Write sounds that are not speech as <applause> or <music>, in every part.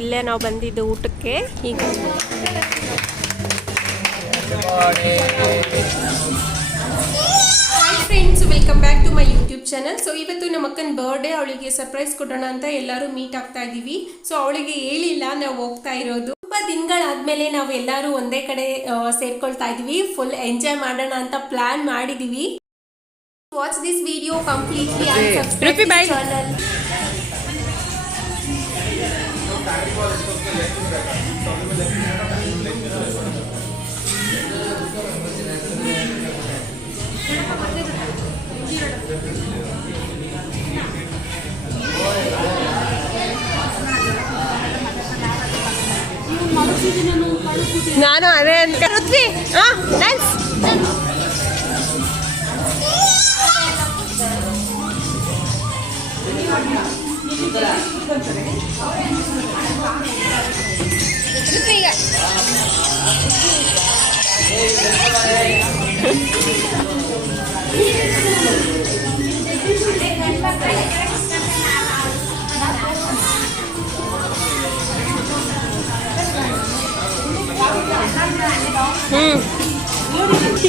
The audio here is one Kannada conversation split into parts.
ಇಲ್ಲೇ ನಾವು ಬಂದಿದ್ದು ಊಟಕ್ಕೆ. ಈಗ hi friends welcome back to my YouTube channel so ಇವತ್ತು ನಮ್ಮ ಅಕ್ಕನ ಬರ್ಡೇ ಅವಳಿಗೆ ಸರ್ಪ್ರೈಸ್ ಕೊಡೋಣ ಅಂತ ಎಲ್ಲರೂ ಮೀಟ್ ಆಗ್ತಾ ಇದ್ದೀವಿ ಸೊ ಅವಳಿಗೆ ಹೇಳಿಲ್ಲ ನಾವು ಹೋಗ್ತಾ ಇರೋದು. ತುಂಬಾ ದಿನಗಳಾದ್ಮೇಲೆ ನಾವು ಎಲ್ಲರೂ ಒಂದೇ ಕಡೆ ಸೇರ್ಕೊಳ್ತಾ ಇದೀವಿ. ಫುಲ್ ಎಂಜಾಯ್ ಮಾಡೋಣ ಅಂತ ಪ್ಲಾನ್ ಮಾಡಿದೀವಿ. Watch this video completely channel ನಾನು ಅದೇ ಅಂತ ಋತ್ವಿ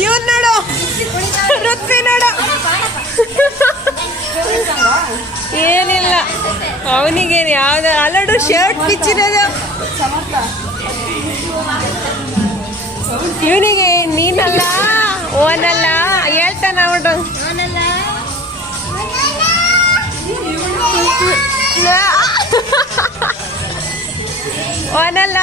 ಇವನ್ ನೋಡು. ಋತ್ವಿ ನೋಡು. ಏನಿಲ್ಲ. ಅವನಿಗೇನು ಯಾವ್ದ ಅಲ್ಲಡು ಶರ್ಟ್ ಬಿಚ್ಚಿರೋದು. ಇವನಿಗೆ ನೀನಲ್ಲ ಓನಲ್ಲ ಹೇಳ್ತಾನ ಅವನು. ಓನಲ್ಲ?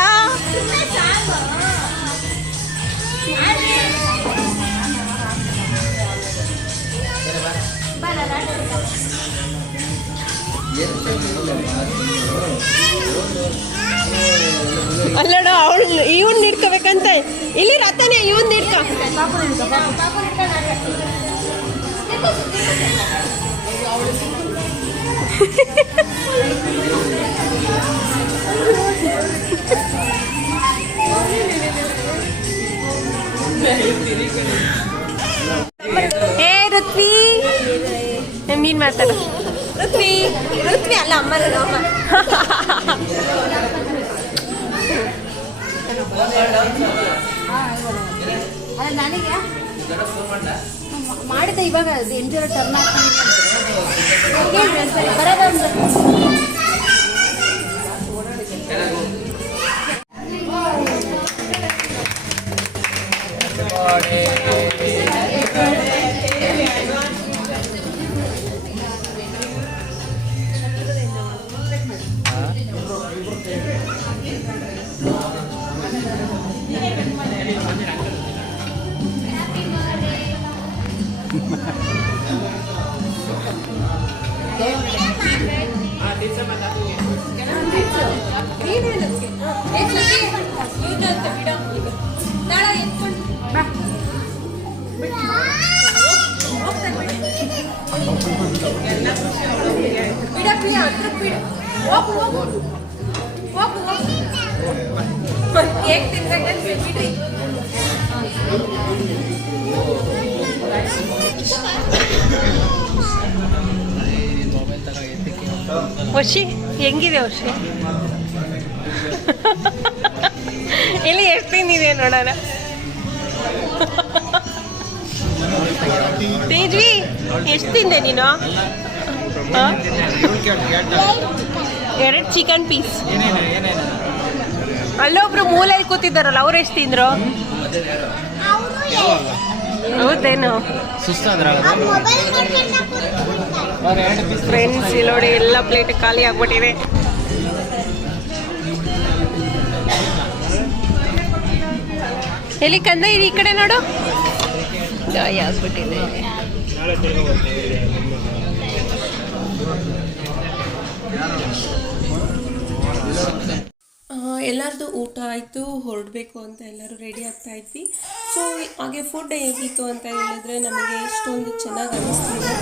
ಅಲ್ಲಡ ಅವಳು ಇವನ್ ಹಿಡ್ಕೋಬೇಕಂತ. ಇಲ್ಲಿ ರತನೆ ಇವನ್ ಹಿಡ್ಕ ಏ ಋತ್ವಿ. ನೀನ್ ಮಾತಾಡು. ಋತ್ವಿ. ಋತ್ವಿ ಅಲ್ಲ ಅಮ್ಮ ಅಮ್ಮ. ಅಲ್ಲ <laughs> ನನಗೆ? ಮಾಡಿದ ಇವಾಗ ಎಂಜೂರ ಟರ್ನ್ ಆಗ್ತೀನಿ ಬರೋದು ವರ್ಷಿ ಹೆಂಗಿದೆ ವರ್ಷಿ? ಇಲ್ಲಿ ಎಷ್ಟು ತಿಂದಿದೆ ನೋಡೋಣ? ತೇಜ್ವಿ ಎಷ್ಟು ತಿಂದೆ ನೀನು? ಎರಡು ಚಿಕನ್ ಪೀಸ್ ಅಲ್ಲೊಬ್ರು ಮೂಲೆಯಲ್ಲಿ ಕೂತಿದ್ದಾರಲ್ಲ, ಅವ್ರು ಎಷ್ಟು ತಿಂದ್ರು? ಹೌದೇನು? ಫ್ರೆಂಡ್ಸ್ ಇಲ್ಲಿ ನೋಡಿ ಎಲ್ಲ ಪ್ಲೇಟ್ ಖಾಲಿ ಆಗ್ಬಿಟ್ಟಿದೆ. ಎಲ್ಲಿ ಕಂದ ಇದು ಈ ಕಡೆ ನೋಡು. ಜಾಯಿ ಆಗ್ಬಿಟ್ಟಿದೆ. ಎಲ್ಲರದು ಊಟ ಆಯಿತು ಹೊರಡಬೇಕು ಅಂತ ಎಲ್ಲರೂ ರೆಡಿ ಆಗ್ತಾ ಇದ್ವಿ. ಸೊ ಹಾಗೆ ಫುಡ್ ಹೇಗಿತ್ತು ಅಂತ ಹೇಳಿದ್ರೆ ನಮಗೆ ಇಷ್ಟೊಂದು ಚೆನ್ನಾಗಿ ಅನ್ನಿಸ್ತಿದೆ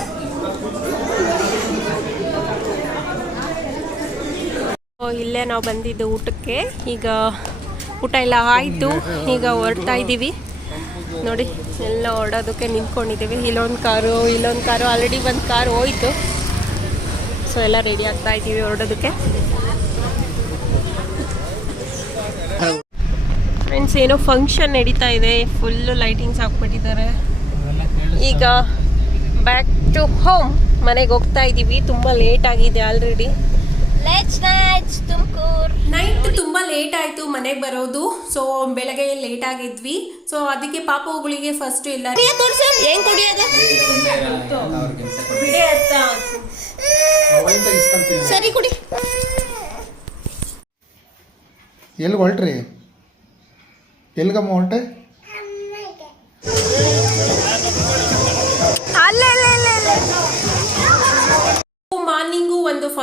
ಸೊ, ಇಲ್ಲೇ ನಾವು ಬಂದಿದ್ದು ಊಟಕ್ಕೆ. ಈಗ ಊಟ ಎಲ್ಲ ಆಯಿತು. ಈಗ ಹೊರಡ್ತಾ ಇದ್ದೀವಿ. ನೋಡಿ. ಎಲ್ಲ ಓಡೋದಕ್ಕೆ ನಿಂತ್ಕೊಂಡಿದ್ದೀವಿ. ಇಲ್ಲೊಂದು ಕಾರು ಇಲ್ಲೊಂದು ಕಾರು ಆಲ್ರೆಡಿ ಒಂದು ಕಾರ್ ಹೋಯಿತು. ಸೊ ಎಲ್ಲ ರೆಡಿ ಆಗ್ತಾ ಇದ್ದೀವಿ ಹೊರಡೋದಕ್ಕೆ ಫ್ರೆಂಡ್ಸ್ ಏನೋ ಫಂಕ್ಷನ್ ನಡೀತಾ ಇದೆ. ಫುಲ್ಲು ಲೈಟಿಂಗ್ಸ್ ಹಾಕ್ಬಿಟ್ಟಿದ್ದಾರೆ. ಈಗ ಬ್ಯಾಕ್ ಟು ಹೋಮ್ ಮನೆಗೆ ಹೋಗ್ತಾ ಇದ್ದೀವಿ. ತುಂಬ ಲೇಟ್ ಆಗಿದೆ ಆಲ್ರೆಡಿ ನೈಟ್ ತುಂಬ ಲೇಟ್ ಆಯಿತು ಮನೆಗೆ ಬರೋದು. ಸೊ ಬೆಳಗ್ಗೆ ಲೇಟ್ ಆಗಿದ್ವಿ. ಸೊ ಅದಕ್ಕೆ ಪಾಪಗಳಿಗೆ ಫಸ್ಟ್ ಇಲ್ಲ. ಸರಿ ಕುಡಿ. ಎಲ್ಲಿ ಹೊರಟ್ರಿ? ಎಲ್ಲಿಗಮ್ಮ ಹೊರಟೆ?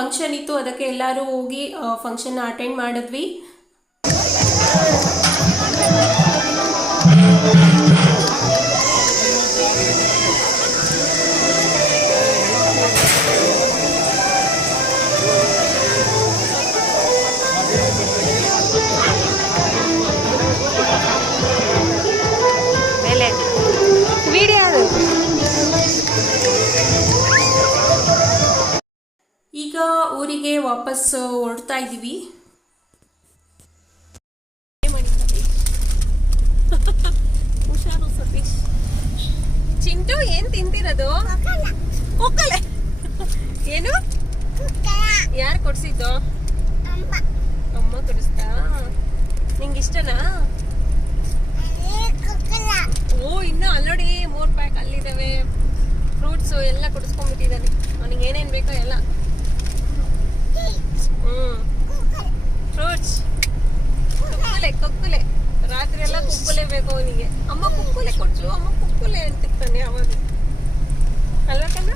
ಫಂಕ್ಷನ್ ಇತ್ತು ಅದಕ್ಕೆ ಎಲ್ಲರೂ ಹೋಗಿ ಫಂಕ್ಷನ್ ಅಟೆಂಡ್ ಮಾಡಿದ್ವಿ. ತಿಂತಿರೋದು ಕೊಕ್ಕಲೆ. ಏನು? ಯಾರು ಕೊಡ್ಸಿದ್ದು? ಅಮ್ಮ. ಕೊಡಿಸ್ತಾ? ನಿಂಗೆ ಇಷ್ಟನಾ? ಓ ಇನ್ನು ಅಲ್ಲೋಡಿ ಮೂರ್ ಪ್ಯಾಕ್ ಅಲ್ಲಿದ್ದಾವೆ. ಫ್ರೂಟ್ಸು ಎಲ್ಲ ಕೊಡಿಸ್ಕೊಂಡ್ಬಿಟ್ಟಿದ್ದಾನೆ. ಅವನಿಗೆ ಏನೇನು ಬೇಕೋ ಎಲ್ಲ ಹ್ಮ್ ಫ್ರೂಟ್ಸ್ ಕುಕ್ಕುಲೆ ಕುಕ್ಕುಲೆ ರಾತ್ರಿ ಎಲ್ಲ ಕುಕ್ಕುಲೆ ಬೇಕು ಅವನಿಗೆ ಅಮ್ಮ ಕುಕ್ಕುಲೆ ಕೊಡ್ಸು ಅಮ್ಮ ಕುಕ್ಕುಲೆ ಅಂತಿರ್ತಾನೆ ಅವಾಗ ಅಲ್ವಾ ಕಣ್ಣ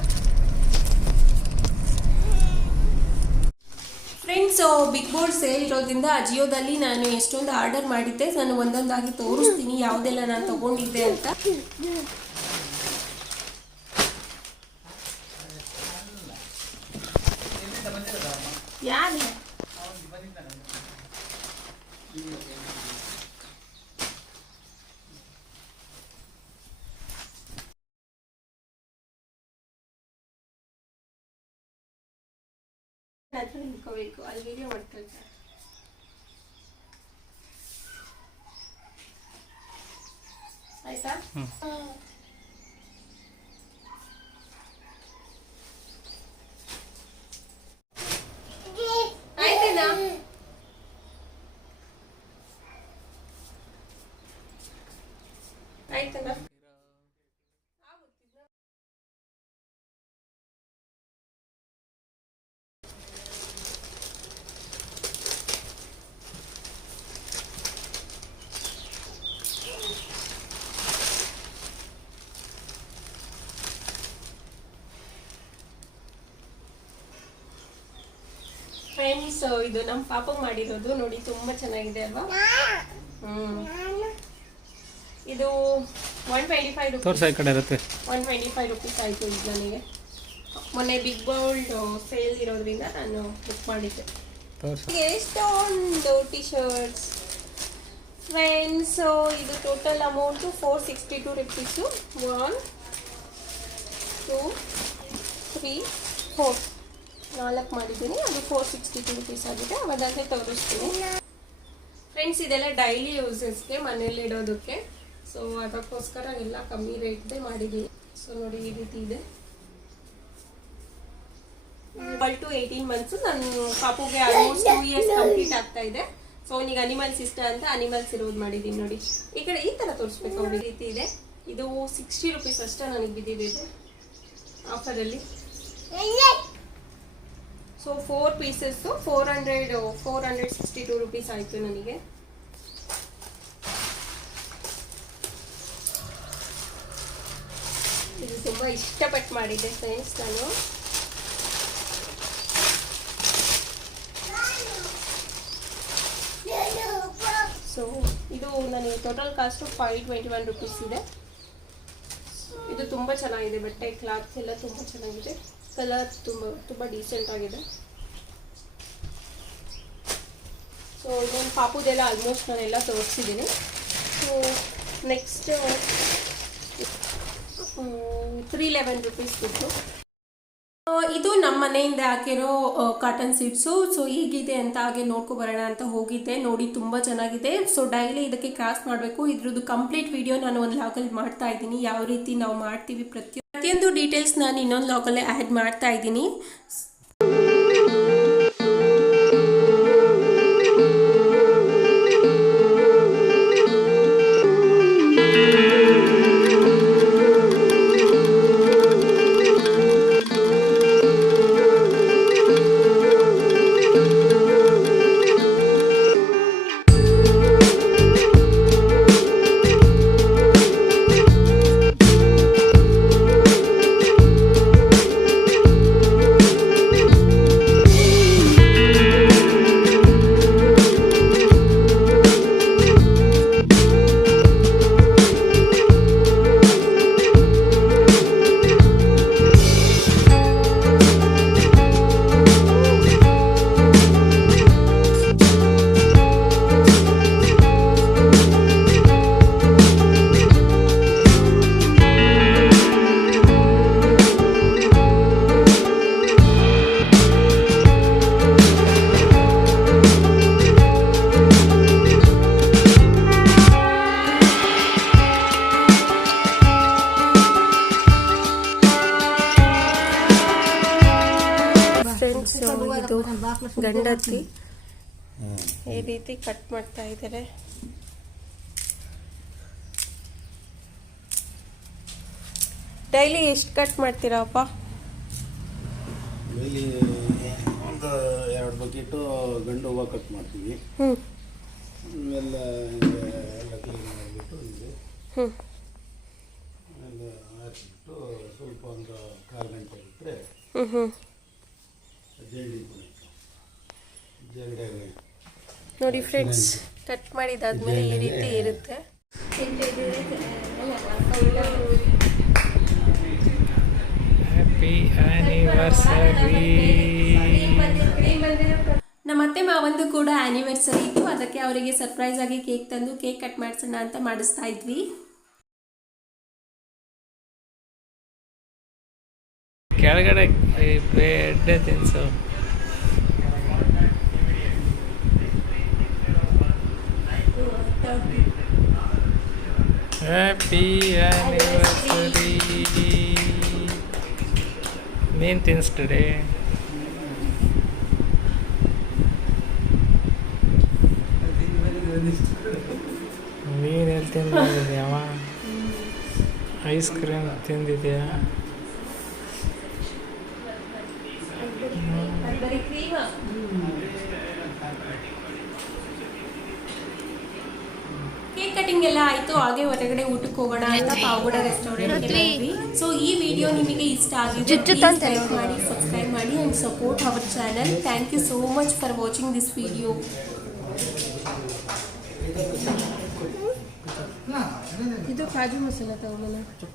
ಫ್ರೆಂಡ್ಸ್ ಬಿಗ್ ಬೋರ್ಡ್ ಸೇಲ್ ಇರೋದ್ರಿಂದ ಅಜಿಯೋದಲ್ಲಿ ನಾನು ಎಷ್ಟೊಂದು ಆರ್ಡರ್ ಮಾಡಿದ್ದೆ, ನಾನು ಒಂದೊಂದಾಗಿ ತೋರಿಸ್ತೀನಿ, ಯಾವುದೆಲ್ಲ ನಾನು ತಗೊಂಡಿದ್ದೆ ಅಂತ. ಯಾರು ಅಲ್ಲಿ ವಿಡಿಯೋ ಆಯ್ತಾ ಫ್ರೆಂಡ್ಸ್ ಇದು ನಮ್ಮ ಪಾಪ ಮಾಡಿರೋದು ನೋಡಿ ತುಂಬಾ ಚೆನ್ನಾಗಿದೆ ಅಲ್ವಾ? ಹ್ಮ್. ಇದು ಒನ್ ಟ್ವೆಂಟಿ ಫೈವ್ ರುಪೀಸ್ ತೋರ್ಸ ಕಡೆ ಇರುತ್ತೆ. ಒನ್ ಟ್ವೆಂಟಿ ಫೈವ್ ರುಪೀಸ್ ಆಯಿತು ಇದು ನನಗೆ. ಮೊನ್ನೆ ಬಿಗ್ ಬೋಲ್ಡ್ ಸೇಲ್ ಇರೋದ್ರಿಂದ ನಾನು ಬುಕ್ ಮಾಡಿದ್ದೆ. ಎಷ್ಟೊಂದು ಟಿ ಶರ್ಟ್ಸ್ ಫ್ರೆಂಡ್ಸ್ ಇದು total amount four sixty two rupees one two three four ನಾಲ್ಕು ಮಾಡಿದ್ದೀನಿ. ಅದು ಫೋರ್ ಸಿಕ್ಸ್ಟಿ ಟು ರುಪೀಸ್ ಆಗಿದೆ. ಅವಾಗ ತೋರಿಸ್ತೀನಿ. ಫ್ರೆಂಡ್ಸ್ ಇದೆಲ್ಲ ಡೈಲಿ ಯೂಸಸ್ಗೆ ಮನೇಲಿ ಇಡೋದಕ್ಕೆ. ಸೊ ಅದಕ್ಕೋಸ್ಕರ ಎಲ್ಲ ಕಮ್ಮಿ ರೇಟ್ದೇ ಮಾಡಿದ್ದೀನಿ. ಸೊ ನೋಡಿ ಈ ರೀತಿ ಇದೆ. ಟ್ವೆಲ್ ಟು ಏಯ್ಟೀನ್ ಮಂತ್ಸ್ ನನ್ನ ಪಾಪುಗೆ ಆಲ್ಮೋಸ್ಟ್ ಟೂ ಇಯರ್ಸ್ ಕಂಪ್ಲೀಟ್ ಆಗ್ತಾ ಇದೆ. ಸೊ ಅವನಿಗೆ ಅನಿಮಲ್ಸ್ ಇಷ್ಟ ಅಂತ ಅನಿಮಲ್ಸ್ ಇರೋದು ಮಾಡಿದ್ದೀನಿ ನೋಡಿ. ಈ ಕಡೆ ಈ ಥರ ತೋರಿಸ್ಬೇಕು ಈ ರೀತಿ ಇದೆ. ಇದು ಸಿಕ್ಸ್ಟಿ ರುಪೀಸ್ ಅಷ್ಟೇ ನನಗೆ ಬಿದ್ದಿದೆ ಆಫರಲ್ಲಿ so four pieces four hundred four hundred sixty two rupees ಆಯಿತು ನನಗೆ. ಇದು ತುಂಬ ಇಷ್ಟಪಟ್ಟು ಮಾಡಿದ್ದೆ ಫ್ರೆಂಡ್ಸ್ ನಾನು. ಸೊ ಇದು ನನಗೆ total cost five twenty one rupees ಇದೆ. ಇದು ತುಂಬ ಚೆನ್ನಾಗಿದೆ, ಬಟ್ಟೆ ಕ್ಲಾತ್ ಎಲ್ಲ ತುಂಬ ಚೆನ್ನಾಗಿದೆ. ಕಲರ್ ತುಂಬ ತುಂಬ ಡೀಸೆಂಟ್ ಆಗಿದೆ. ಸೊ ಇದೊಂದು ಪಾಪುದೆಲ್ಲ ಆಲ್ಮೋಸ್ಟ್ ನಾನೆಲ್ಲ ತೋರಿಸಿದ್ದೀನಿ. So next three eleven rupees ಬಿಟ್ಟು. ಇದು ನಮ್ಮ ಮನೆಯಿಂದ ಹಾಕಿರೋ ಕಾಟನ್ ಸೀಡ್ಸು ಸೊ ಹೀಗಿದೆ ಅಂತ ಹಾಗೆ ನೋಡ್ಕೊ ಬರೋಣ ಅಂತ ಹೋಗಿದ್ದೆ. ನೋಡಿ ತುಂಬ ಚೆನ್ನಾಗಿದೆ. ಸೊ ಡೈಲಿ ಇದಕ್ಕೆ ಕ್ರಾಸ್ ಮಾಡಬೇಕು. ಇದ್ರದ್ದು ಕಂಪ್ಲೀಟ್ ವಿಡಿಯೋ ನಾನು ಒಂದು ಲಾಗಲ್ಲಿ ಮಾಡ್ತಾ ಇದ್ದೀನಿ. ಯಾವ ರೀತಿ ನಾವು ಮಾಡ್ತೀವಿ ಪ್ರತಿ ಪ್ರತಿಯೊಂದು ಡೀಟೇಲ್ಸ್ ನಾನು ಇನ್ನೊಂದು ಲಾಗಲ್ಲೇ ಆ್ಯಡ್ ಮಾಡ್ತಾ ಇದ್ದೀನಿ. ಗಂಡತ್ತಿ ಈ ರೀತಿ ಕಟ್ ಮಾಡ್ತಾ ಇದ್ದಾರೆ. ಡೈಲಿ ಎಷ್ಟು ಕಟ್ ಮಾಡ್ತೀರಾ ಅಪ್ಪ? ಡೈಲಿ ಒಂದು ಎರಡು ಬಕೆಟು ಗಂಡು ಹೂವು ಕಟ್ ಮಾಡ್ತೀವಿ. ಎಲ್ಲ ಎಲ್ಲ ಕ್ಲೀನ್ ಮಾಡಿಬಿಟ್ಟು ಇದು. ಎಲ್ಲ ಹಾಕಿಬಿಟ್ಟು ಸ್ವಲ್ಪ ಒಂದು ಕಾಲು ಗಂಟೆ ಬಿಟ್ಟರೆ ಜೇಡಿ ನೋಡಿ ಫ್ರೆಂಡ್ಸ್ ಕಟ್ ಮಾಡಿದಾದ್ಮೇಲೆ ಈ ರೀತಿ ಇರುತ್ತೆ. ಹ್ಯಾಪಿ ಆನಿವರ್ಸರಿ ನಮ್ಮ ಅತ್ತೆ ಮಾವಂದು ಕೂಡ ಆನಿವರ್ಸರಿ ಇತ್ತು. ಅದಕ್ಕೆ ಅವರಿಗೆ ಸರ್ಪ್ರೈಸ್ ಆಗಿ ಕೇಕ್ ತಂದು ಕೇಕ್ ಕಟ್ ಮಾಡಿಸೋಣ ಅಂತ ಮಾಡಿಸ್ತಾ ಇದ್ವಿ. ಕೆಳಗಡೆ ತಿನ್ಸು. ಹ್ಯಾಪಿ ಆ್ಯನಿವರ್ಸರಿ ನೀನು ತಿನ್ಸ್ಟಡೆ ನೀನು ಎಲ್ಲಿ ತಿಂದಿದ್ಯಾವ ಐಸ್ ಕ್ರೀಮ್ ತಿಂದಿದ್ಯಾ? ಕೇಕ್ ಕಟಿಂಗ್ ಎಲ್ಲ ಆಯ್ತು ಹಾಗೆ ಹೊರಗಡೆ ಊಟಕ್ಕೆ ಹೋಗೋಣ ಅಂತ ಪಾವಗಡ ರೆಸ್ಟೋರೆಂಟ್ ಸೊ ಈ ವಿಡಿಯೋ ನಿಮಗೆ ಇಷ್ಟ ಆಗಿದೆ ಮಾಡಿ ಸಬ್ಸ್ಕ್ರೈಬ್ ಮಾಡಿ and support our channel thank you so much for watching this video ಇದು ಕಾಜು ಮಸಾಲ ತಗೊಂಡು